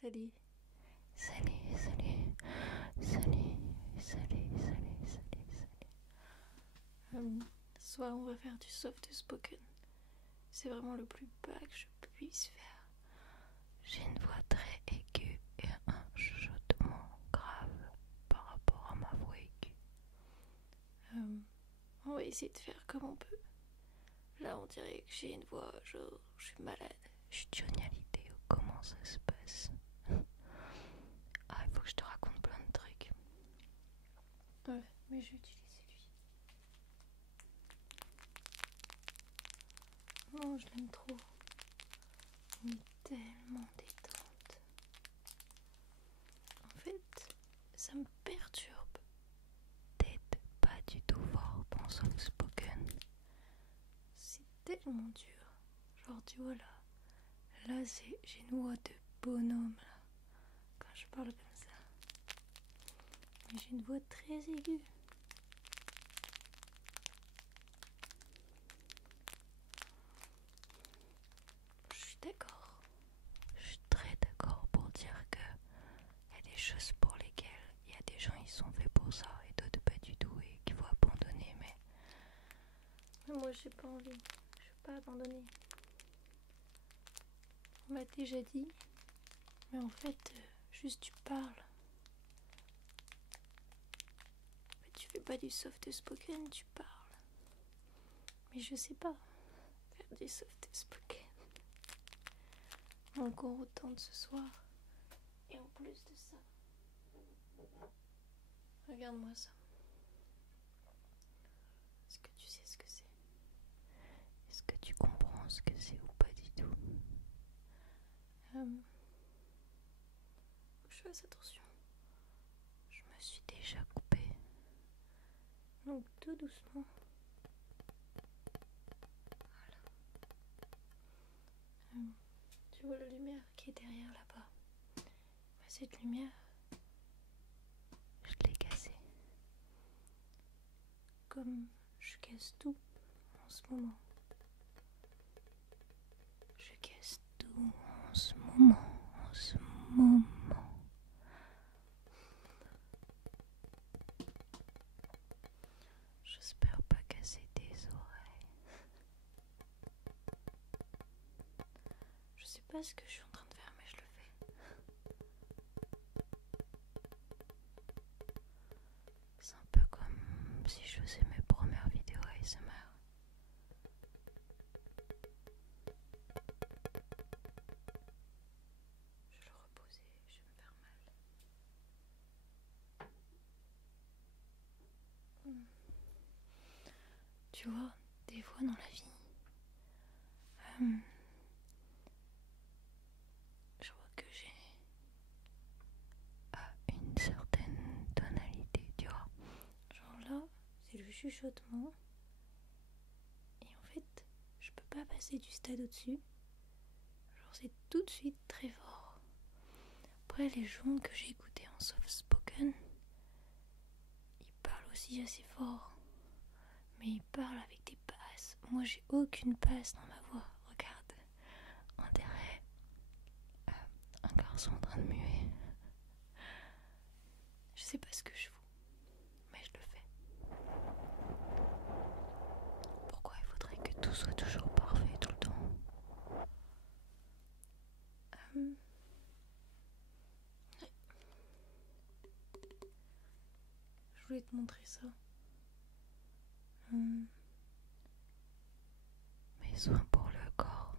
Salut. Salut, salut. Salut, salut, salut, salut, salut. Ce soir, on va faire du soft spoken. C'est vraiment le plus bas que je puisse faire. J'ai une voix très aiguë et un chuchotement grave par rapport à ma voix aiguë. On va essayer de faire comme on peut. Là, on dirait que j'ai une voix genre je suis malade. Je suis Johnny Hallyday. Comment ça se passe? Ah, il faut que je te raconte plein de trucs. Ouais, mais je vais utiliser lui. Non, je l'aime trop. Il est tellement détente. En fait, ça me perturbe d'être pas du tout fort dans soft spoken. C'est tellement dur. Genre, tu vois là. Là, j'ai une voix de bonhomme là. Quand je parle comme ça. Mais j'ai une voix très aiguë. Je suis d'accord. Je suis très d'accord pour dire que il y a des choses pour lesquelles il y a des gens ils sont faits pour ça et d'autres pas du tout et qu'il faut abandonner. Mais moi j'ai pas envie. Je veux pas abandonner. On m'a déjà dit. Mais en fait, juste tu parles. Mais tu fais pas du soft spoken, tu parles. Mais je sais pas faire du soft spoken. Donc on retente ce soir. Et en plus de ça, regarde-moi ça. Est-ce que tu sais ce que c'est? Est-ce que tu comprends ce que c'est ou pas du tout? Faut que je fasse attention. Je me suis déjà coupée. Donc tout doucement. Voilà. Tu vois la lumière qui est derrière là-bas? Cette lumière, je l'ai cassée. Comme je casse tout en ce moment. Je casse tout en ce moment. En ce moment. J'espère pas casser tes oreilles. Je sais pas ce que je suis en train de faire, mais je le fais. C'est un peu comme si je faisais mes premières vidéos ASMR. Je vais le reposer, je vais me faire mal. Tu vois, des fois dans la vie, je vois que j'ai une certaine tonalité, tu vois. Genre là, c'est le chuchotement. Et en fait, je peux pas passer du stade au-dessus. Genre c'est tout de suite très fort. Après, les gens que j'ai écoutés en soft spoken, ils parlent aussi assez fort. Mais ils parlent avec des passes. Moi, j'ai aucune passe dans ma voix. Regarde, on dirait un garçon en train de muer. Je sais pas ce que je fous, mais je le fais. Pourquoi il faudrait que tout soit toujours parfait tout le temps? Je voulais te montrer ça. Mes soins pour le corps.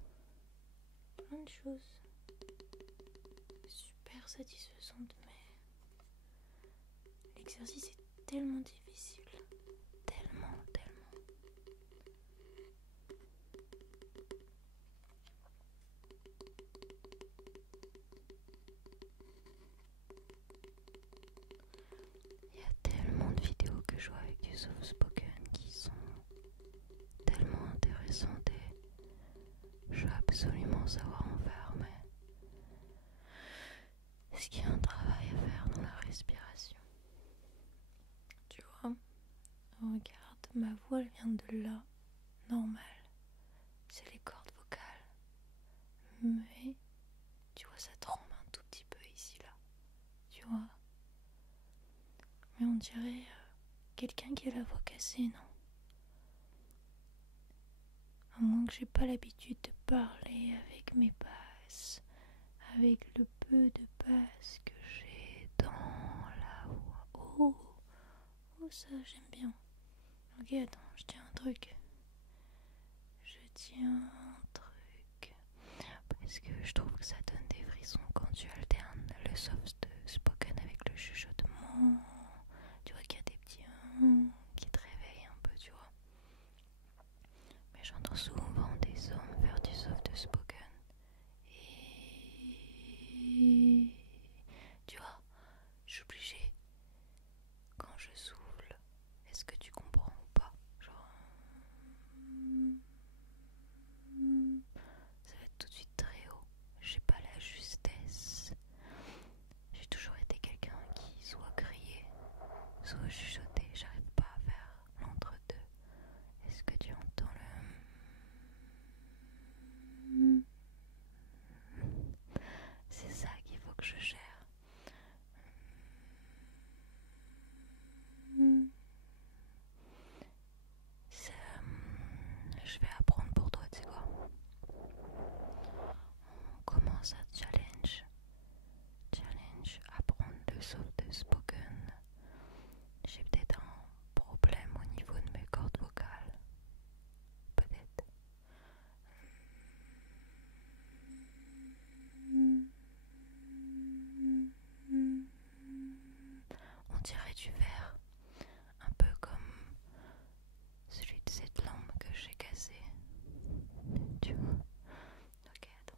Plein de choses super satisfaisantes, mais l'exercice est tellement difficile. Tellement. Il y a tellement de vidéos que je vois avec du soft spoken qui sont tellement intéressantes et je veux absolument savoir en faire, mais est-ce qu'il y a un travail à faire dans la respiration? Tu vois, regarde, ma voix elle vient de là, normale. C'est les cordes vocales. Mais tu vois, ça tremble un tout petit peu. Mais on dirait quelqu'un qui a la voix cassée, non? À moins que j'ai pas l'habitude de parler avec mes basses, avec le peu de basses que j'ai dans la voix. Oh, oh ça j'aime bien. Ok, attends, je tiens un truc. Je tiens un truc. Parce que je trouve que ça donne des frissons quand tu alternes le soft spoken avec le chuchotement. Tu vois qu'il y a des petits qui te réveillent un peu, tu vois. Mais j'entends souvent des hommes faire du soft spoken. Et tu vois, je suis obligée. Quand je souffle, est-ce que tu comprends ou pas? Genre, ça va être tout de suite très haut. J'ai pas la justesse. J'ai toujours été quelqu'un qui soit criait, soit chuchotait. J'arrive pas à faire l'entre-deux. Est-ce que tu entends le... C'est ça qu'il faut que je gère. Je vais apprendre pour toi, tu sais quoi. On commence à challenge, apprendre le soft spoken. J'ai peut-être un problème au niveau de mes cordes vocales. Peut-être. On dirait du verre, un peu comme celui de cette lampe que j'ai cassée. Tu vois? Ok, attends.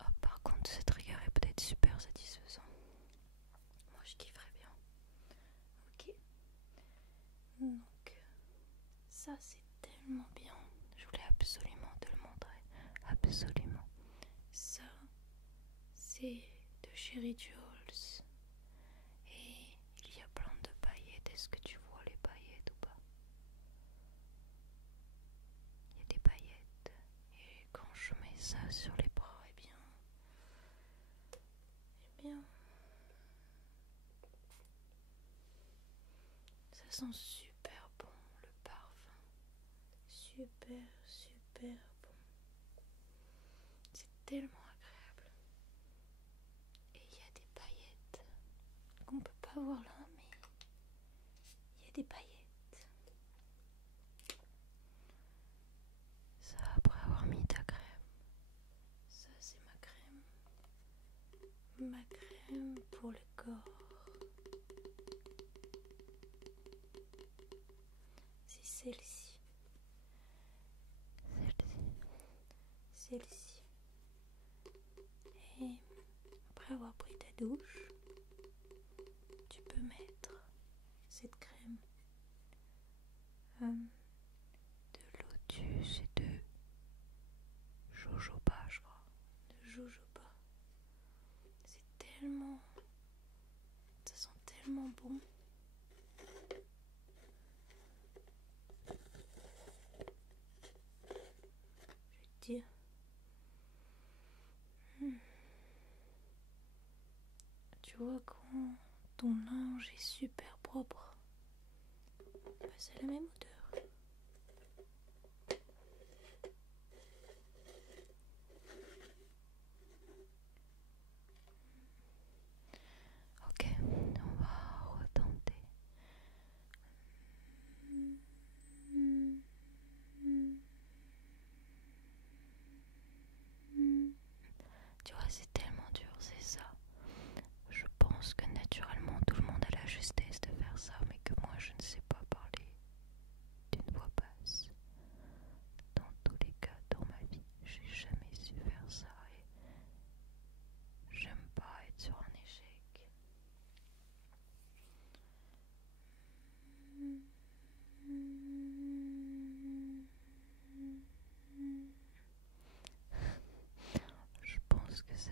Oh, par contre, ce trigger est peut-être super satisfaisant. Moi, je kifferais bien. Ok. Donc, ça, c'est tellement bien. Je voulais absolument te le montrer. Absolument. Ça, c'est de Cherry Jules. Et il y a plein de paillettes. Est-ce que tu vois les paillettes ou pas? Il y a des paillettes. Et quand je mets ça sur les bras, eh bien, ça sent super bon, le parfum. Super, super bon. C'est tellement agréable. Et il y a des paillettes qu'on peut pas voir là, mais il y a des paillettes. Ça, après avoir mis ta crème. Ça, c'est ma crème. Ma crème pour le corps. C'est celle-ci. Celle-ci. Et après avoir pris ta douche, tu peux mettre cette crème de lotus et de jojoba, je crois. De jojoba. C'est tellement... Ça sent tellement bon. Je vais te dire. Tu vois, quand ton linge est super propre, bah, c'est la même odeur. Ok, on va retenter. Tu vois, c'est tellement dur, c'est ça. Je pense que naturellement tout le monde a la justesse de faire ça, mais que moi je ne sais pas parler d'une voix basse. Dans tous les cas, dans ma vie, j'ai jamais su faire ça et j'aime pas être sur un échec. Je pense que ça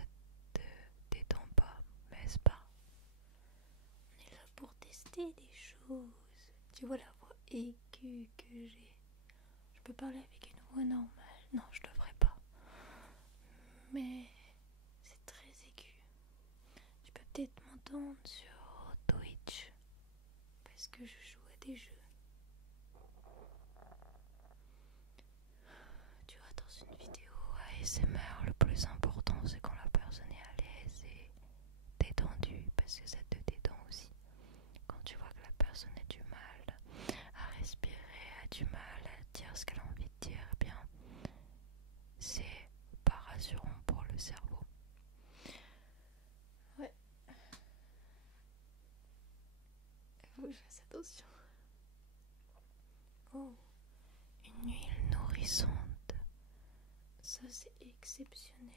te détend pas, mais c'est pas. On est là pour tester des choses. Tu vois la voix aiguë que j'ai. peux parler avec une voix normale. Non, je le ferai pas. Mais c'est très aigu. Tu peux peut-être m'entendre sur Twitch parce que je joue à des jeux. Tu vois, dans une vidéo ASMR, le plus important c'est quand la personne est à l'aise et détendue parce que ça te détend aussi. Quand tu vois que la personne a du mal à respirer, a du mal à dire ce qu'elle a envie de dire, eh bien, c'est pas rassurant pour le cerveau. Ouais. Il faut que je fasse attention. Oh, une huile nourrissante. Ça, c'est exceptionnel.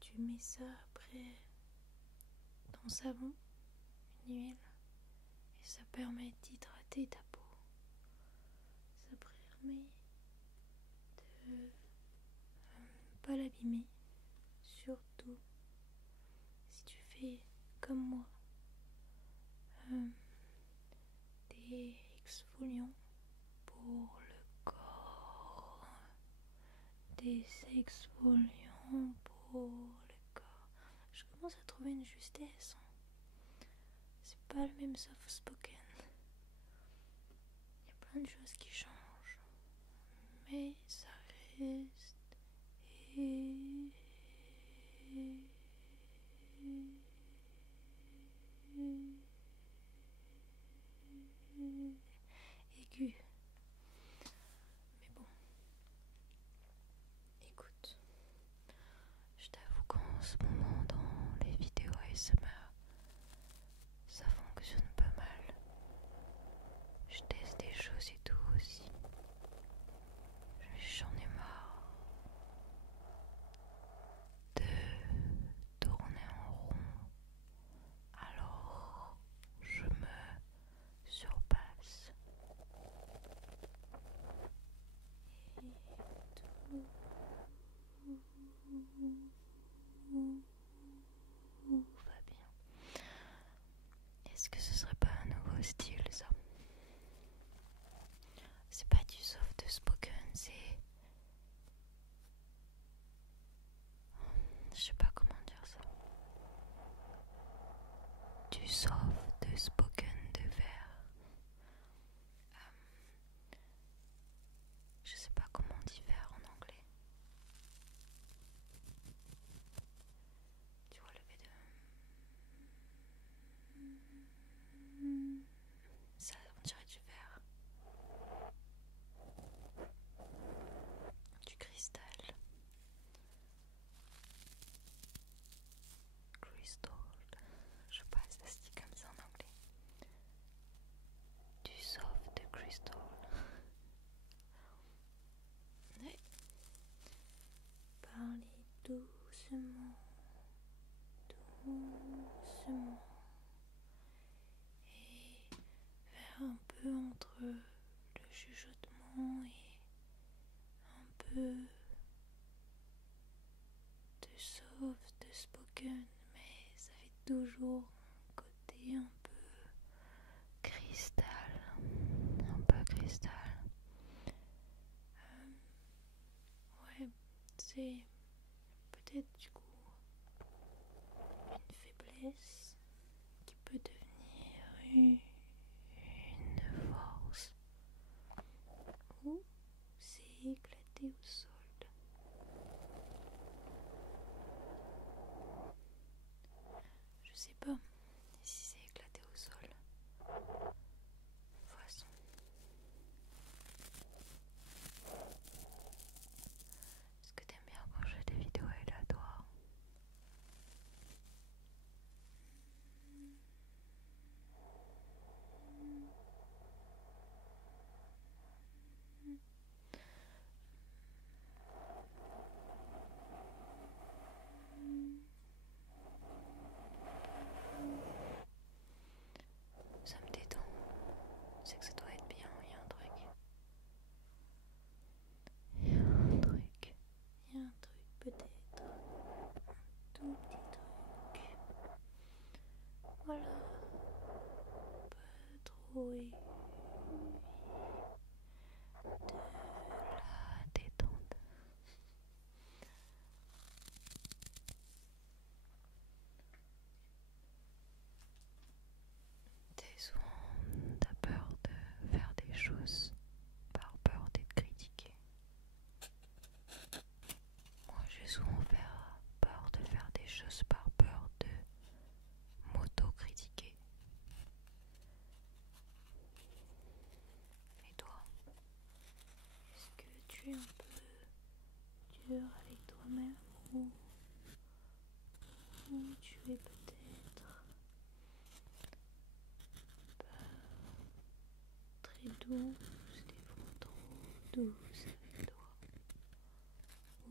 Tu mets ça après dans le savon, une huile, et ça permet d'hydrater ta peau. Ça permet de pas l'abîmer, surtout si tu fais comme moi des exfoliants pour le corps, des exfoliants pour le corps. Je commence à trouver une justesse. C'est pas le même soft spoken. Il y a plein de choses qui changent, mais ça reste aigu. Mais bon, écoute, je t'avoue qu'en ce moment dans les vidéos ASMR, ça fonctionne pas mal. Je teste des choses et tout aussi. J'en ai marre de tourner en rond. Alors, je me surpasse. Et tout va bien. Est-ce que ce serait pas un nouveau style, ça? C'est pas du soft spoken, c'est... Je sais pas comment dire ça. Du soft spoken de vers. Je sais pas comment on dit vers en anglais. Tu vois le V de... Ça, on dirait du verre. Du cristal. Crystal. Je sais pas, ça se dit comme ça en anglais. Du soft crystal. Ouais. Parlez doucement. Doucement. Et faire un peu entre le chuchotement et un peu de soft spoken, mais ça fait toujours un côté un peu cristal, un peu cristal. Ouais, c'est peut-être du coup une faiblesse qui peut devenir une force, ou c'est éclaté au sol. Je sais pas si c'est éclaté au sol. De toute façon. Est-ce que t'aimes bien quand je grand-mère ou tu es peut-être pas très douce, des fois trop douce avec toi,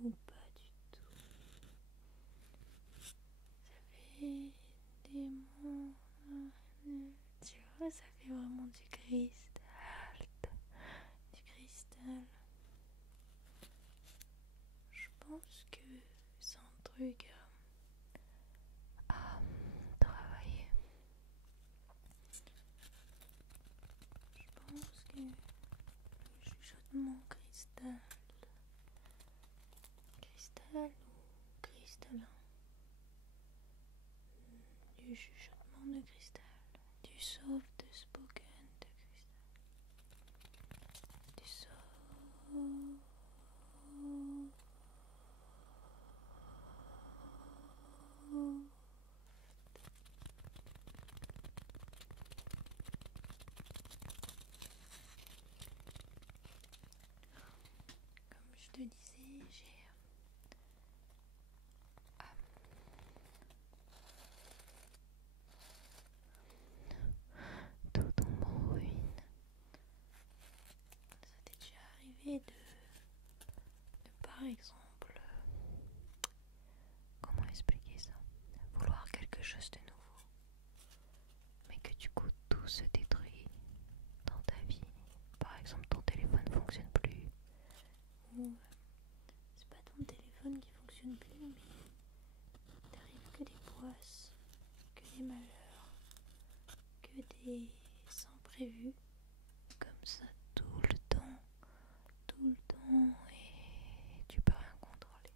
ou pas du tout. Ça fait des mots, tu vois, ça fait vraiment du cristal, du cristal. Je pense que c'est un truc à travailler. Je pense que le chuchotement cristal ou cristallin, du chuchotement de cristal, du soft spoken de cristal, du soft. Comme je te disais, j'ai tout tombe en ruine. Ça t'est déjà arrivé de par exemple, comment expliquer ça? Vouloir quelque chose de nouveau, mais que du coup tout se détruit dans ta vie. Par exemple, ton téléphone ne fonctionne plus, ou c'est pas ton téléphone qui fonctionne plus, mais t'arrives que des poisses, que des malheurs, que des imprévus, comme ça tout le temps, et tu peux rien contrôler.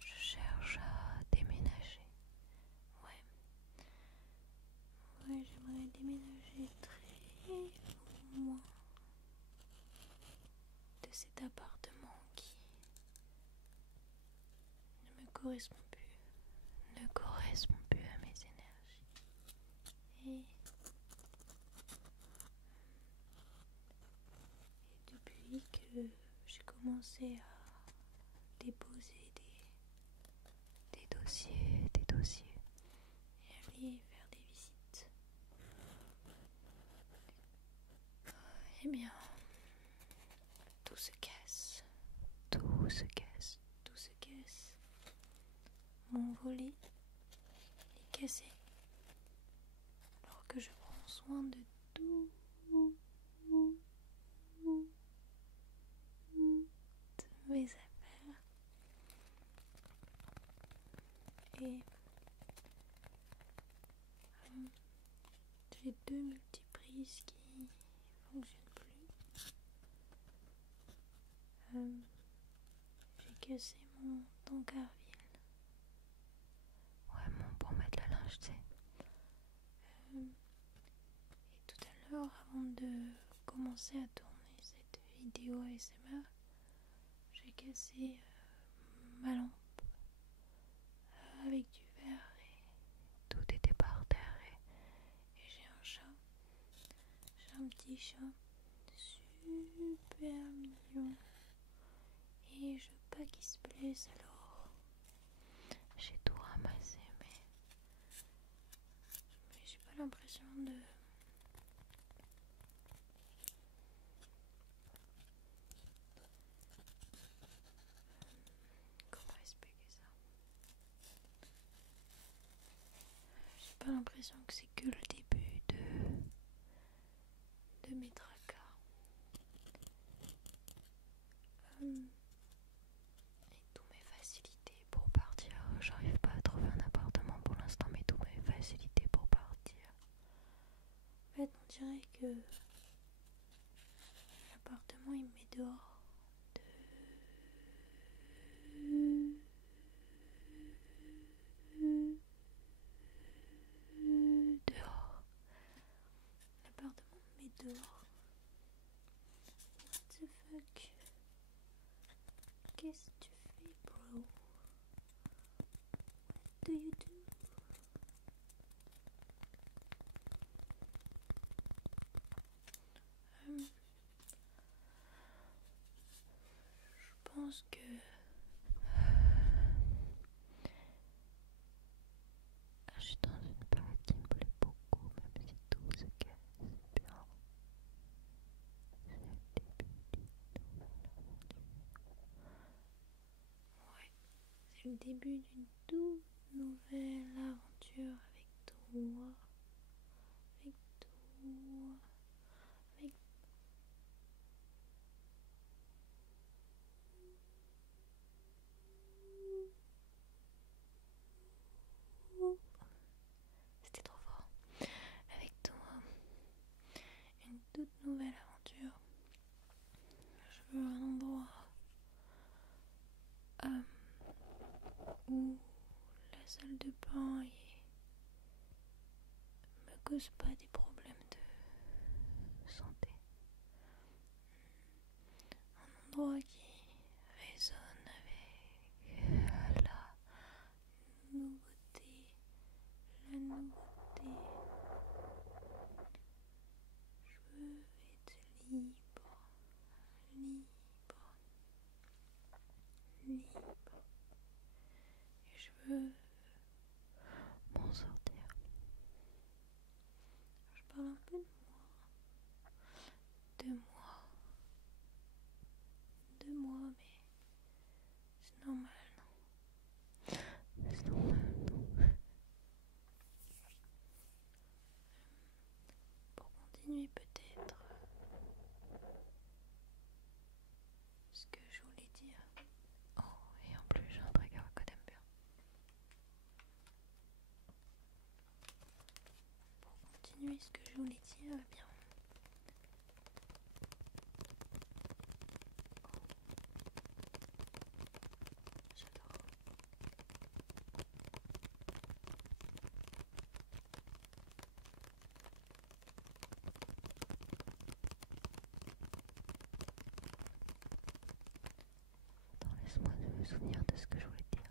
Je cherche à déménager. Ouais, j'aimerais déménager très loin de cet appartement qui ne me correspond plus à mes énergies. Et depuis que j'ai commencé à déposer des dossiers et aller faire des visites, eh bien, tout se casse. Mon volet est cassé, alors que je prends soin de toutes mes affaires. Et j'ai 2 multiprises qui fonctionnent plus. J'ai cassé mon tankerville. Vraiment pour mettre le linge, tu sais. Et tout à l'heure, avant de commencer à tourner cette vidéo ASMR, j'ai cassé ma lampe avec du verre et tout était par terre. Et j'ai un chat. J'ai un petit chat super mignon. Et je veux pas qu'il se blesse, alors j'ai tout ramassé, mais j'ai pas l'impression de... Comment expliquer ça? J'ai pas l'impression que c'est que le début de mes tracas. Et toutes mes facilités pour partir. J'arrive pas à trouver un appartement pour l'instant, mais toutes mes facilités pour partir. En fait, on dirait que l'appartement il me met dehors. Dehors. L'appartement me met dehors. What the fuck? Qu'est-ce que tu fais, bro? What do you do? le début d'une toute nouvelle aventure avec toi. Avec toi. Avec toi. C'était trop fort. Avec toi. Une toute nouvelle aventure. Je veux un endroit où la salle de bain me cause pas des problèmes de santé. Un endroit qui résonne avec la nouveauté. La nouveauté. Je veux être libre. Libre. Libre. Et je veux m'en sortir. Je parle un peu de moi. De moi, mais c'est normal, non? C'est normal, non? Pour continuer peut-être ce que je voulais dire. Oh, et en plus j'ai un trigger que t'aimes bien. Pour continuer ce que je voulais dire, eh bien. J'adore. Attends, laisse-moi me souvenir de ce que je voulais dire.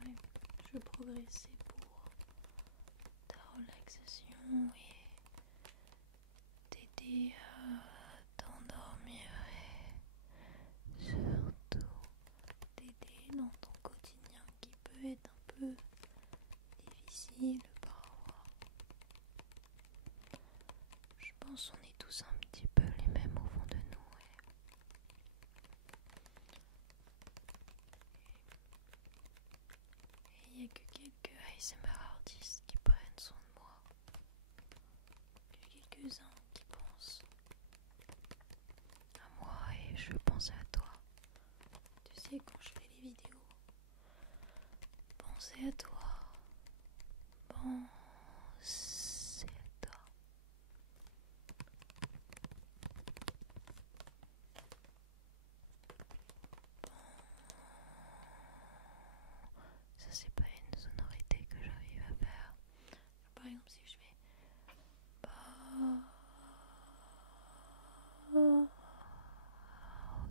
Ouais, je veux progresser pour ta relaxation et t'aider à t'endormir et surtout t'aider dans ton quotidien qui peut être un peu difficile parfois. Je pense qu'on est tous un petit peu les mêmes au fond de nous et il n'y a que quelques ASMR artistes qui prennent soin de moi. Que quelques-uns qui pensent à moi et je pense à toi. Tu sais, quand je fais les vidéos, pensez à toi. Pensez à toi. Ça, c'est pas une sonorité que j'arrive à faire. Par exemple, si je fais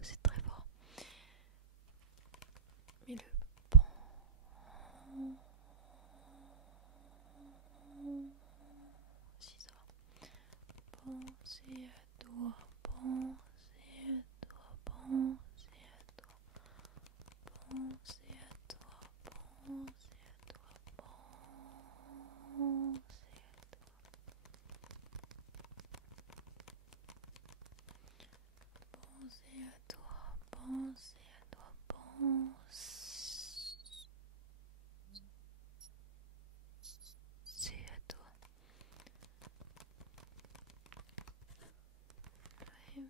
c'est très fort. Mais le pan, si ça va. Pensez à toi, pensez à toi, pensez à toi, pensez à toi, pensez à toi, pensez à toi. Pensez à toi, pensez à toi, pensez à toi. Ouais.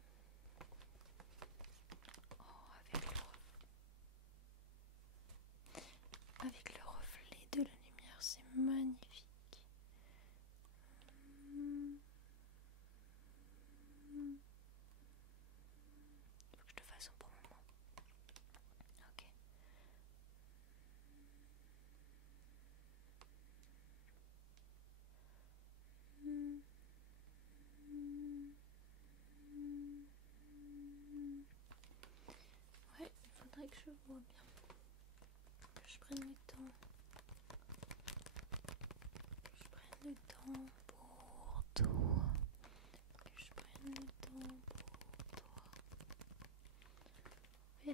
Oh, avec le reflet de la lumière, c'est magnifique. Faut que je te fasse un bon moment. Ok. Ouais, il faudrait que je vois bien. Que je prenne le temps. Que je prenne le temps pour toi.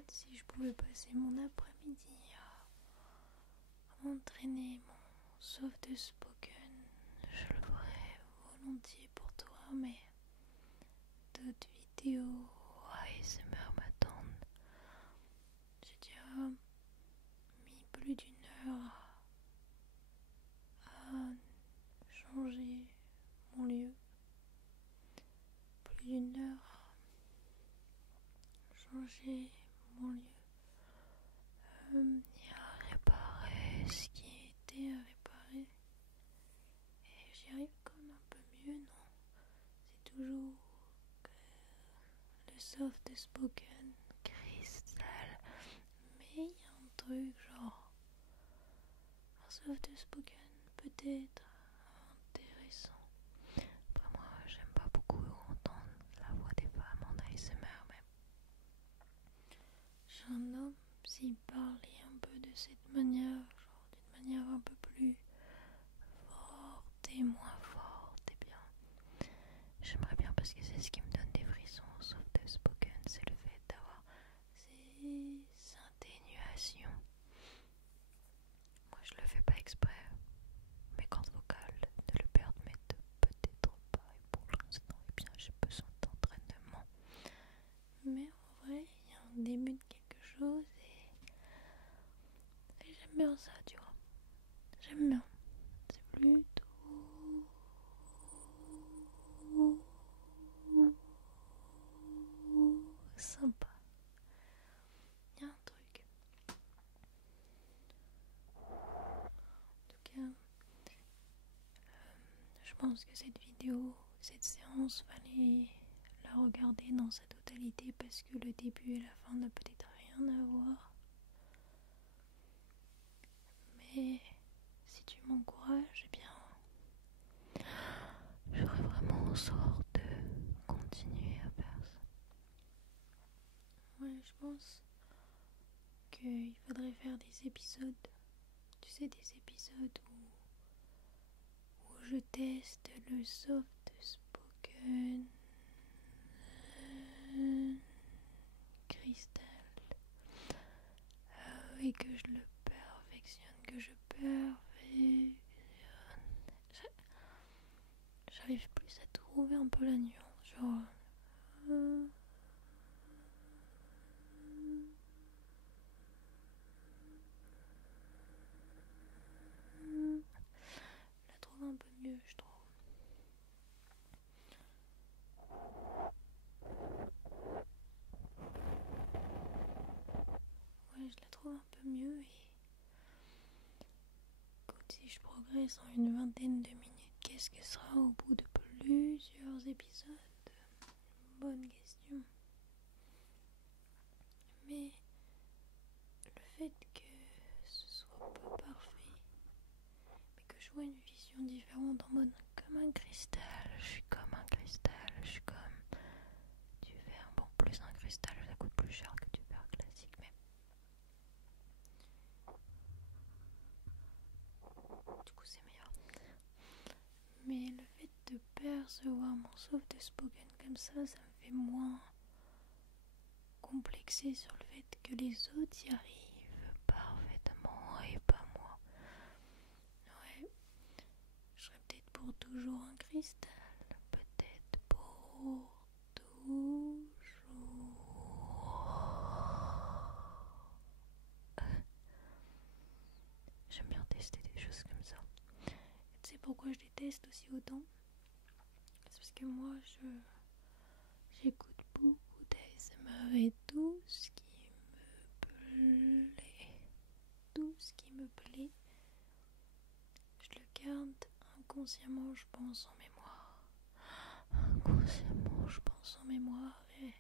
si je pouvais passer mon après-midi à m'entraîner mon soft spoken, je le ferais volontiers pour toi, mais d'autres vidéos ASMR m'attendent. J'ai déjà mis plus d'1 heure à changer mon lieu, plus d'1 heure à changer mon lieu et à réparer ce qui était à réparer. Et j'y arrive quand même un peu mieux, non? C'est toujours que le soft spoken cristal, mais il y a un truc genre un soft spoken peut-être intéressant. Après moi j'aime pas beaucoup entendre la voix des femmes en ASMR, mais j'ai un homme s'il parlait un peu de cette manière, genre d'une manière un peu plus forte et moins forte, et bien j'aimerais bien, parce que c'est ce qui me donne des frissons au soft spoken, c'est le fait d'avoir ces atténuations. Moi je le fais pas exprès, mes cordes vocales ne le permettent peut-être pas, et pour l'instant, eh bien j'ai besoin d'entraînement. Mais en vrai, il y a un début de quelque chose et j'aime bien ça, tu vois. J'aime bien. C'est plutôt sympa. Il y a un truc. En tout cas, je pense que cette vidéo, cette séance, fallait la regarder dans sa totalité parce que le début et la fin n'a peut-être rien à voir. Mais si tu m'encourages, eh bien, j'aurais vraiment en sorte de continuer à faire ça. Ouais, je pense qu'il faudrait faire des épisodes, tu sais, des épisodes où je teste le soft spoken cristal et que je le perfectionne, que je perfectionne. J'arrive plus à trouver un peu la nuance, genre je la trouve un peu mieux, je trouve. Ouais, je la trouve un peu mieux et écoute, si je progresse en une vingtaine de minutes, qu'est-ce que sera au bout de plusieurs épisodes? Bonne question. Mais le fait que ce soit pas parfait, mais que je vois une vision différente en mode comme un cristal, je suis comme un cristal, je suis comme du verre. Bon, plus un cristal, ça coûte plus cher que du verre classique, mais du coup c'est meilleur. Mais le fait de percevoir mon soft spoken comme ça me fait moins complexé sur le fait que les autres y arrivent parfaitement et pas moi. Ouais, je serais peut-être pour toujours un cristal, peut-être pour toujours. J'aime bien tester des choses comme ça. Et tu sais pourquoi je les teste aussi autant? C'est parce que moi j'écoute beaucoup d'ASMR et tout ce qui me plaît, je le garde inconsciemment, je pense, en mémoire. Inconsciemment, je pense en mémoire et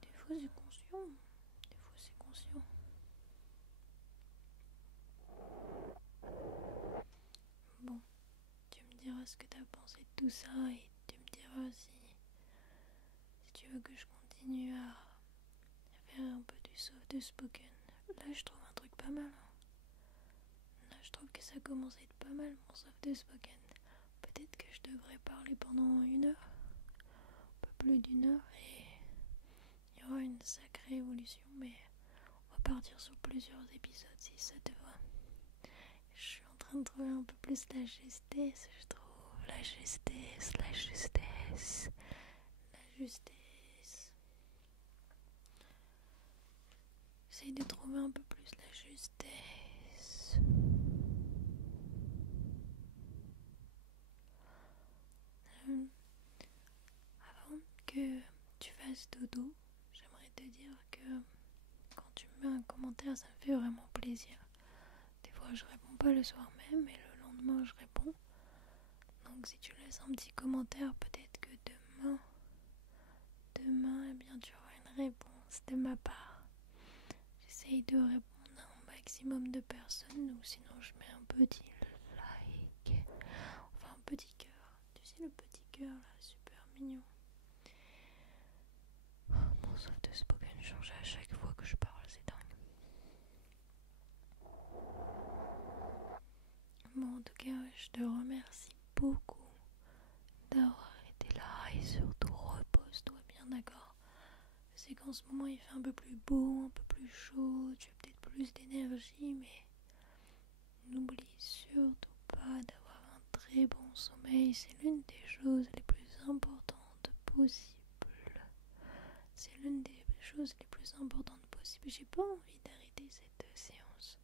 des fois c'est conscient, des fois c'est conscient. Bon, tu me diras ce que t'as pensé de tout ça et tu me diras si tu veux que je continue à faire un peu du soft spoken. Là je trouve un truc pas mal. Là je trouve que ça commence à être pas mal mon soft spoken. Peut-être que je devrais parler pendant 1 heure, un peu plus d'1 heure, et il y aura partir sur plusieurs épisodes si ça te va. Je suis en train de trouver un peu plus la justesse, je trouve. La justesse, la justesse, la justesse. J'essaye de trouver un peu plus la justesse. Avant que tu fasses dodo, j'aimerais te dire que quand tu me mets un commentaire, ça me fait vraiment plaisir. Des fois, je réponds pas le soir même, et le lendemain, je réponds. Donc, si tu laisses un petit commentaire, peut-être que demain, eh bien, tu auras une réponse de ma part. J'essaye de répondre à un maximum de personnes, ou sinon, je mets un petit like, enfin un petit cœur. Tu sais, le petit cœur là, super mignon. Mon soft de spoken change à chaque fois que je parle, c'est dingue. Bon, en tout cas, je te remercie beaucoup d'avoir été là et surtout repose-toi bien, d'accord? C'est qu'en ce moment il fait un peu plus beau, un peu plus chaud, tu as peut-être plus d'énergie, mais n'oublie surtout pas d'avoir un très bon sommeil, c'est l'une des choses les plus importantes possibles. C'est l'une des choses les plus importantes possibles. J'ai pas envie d'arrêter cette séance.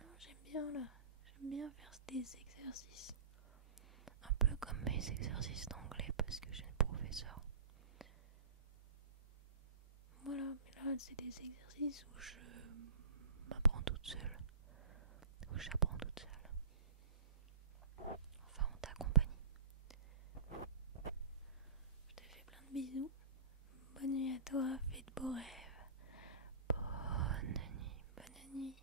Non, j'aime bien là. J'aime bien faire des exercices. Un peu comme mes exercices d'anglais parce que j'ai le professeur. Voilà, mais là c'est des exercices où je m'apprends toute seule. Où j'apprends toute seule. Enfin, on t'accompagne. Je te fais plein de bisous. Bonne nuit à toi, fais de beaux rêves. Bonne nuit, bonne nuit.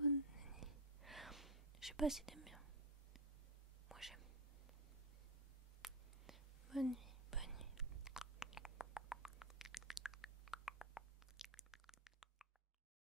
Bonne nuit. Je sais pas si t'aimes